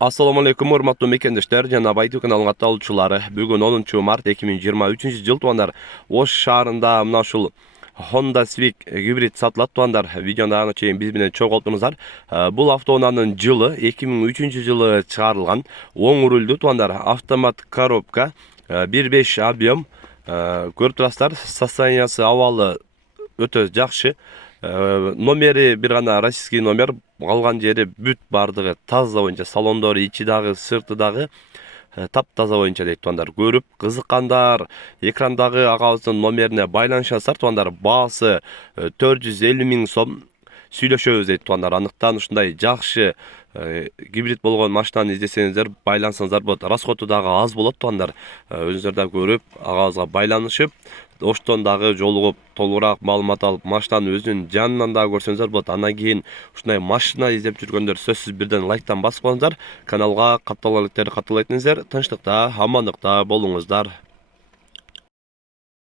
Assalamu alaikum urmatlı mekendişler, Jana Baytu kanalının attalçılары. Bugün 10 mart 2023 yıl tuanlar. Oş şahrında mına şul Honda Civic hibrid satılat tuanlar. Videondan çeyin biz bilen çok oldunuzlar. Bu avtounanın yılı 2003 yılı çıkarılgan 10 rüldü tuanlar. Avtomat korobka 1.5 объем. Көріп тұрасыздар, состояниясы авалы өтө жакшы. Номери бир гана российский номер, калган жери бүт бардыгы таза боюнча, салондору, ичи дагы, сырты дагы таптаза боюнча дейт туандар. Көрүп кызыккандар, экрандагы агабыздын номерине байланышасыздар туандар. Баасы 450 000 сом. Сүйлөшөбүз дейт туандар. Аныктан ушундай жакшы гибрид болгон машинаны издесеңиздер, байлансаңыздар болот. Расходу дагы аз болот туандар. Өзүңүздөр да көрүп, агабызга байланышып, оштон дагы жолугуп, толугураак маалымат алып, машинаны өзүнүн жанынан дагы көрсөңүздөр болот. Андан кийин ушундай машина издеп жүргөндөр сөзсүз бирден лайктан басып коюңуздар. Каналга катталган электерди катталайтыңыздар. Тынчтыкта, амандыкта болуңуздар.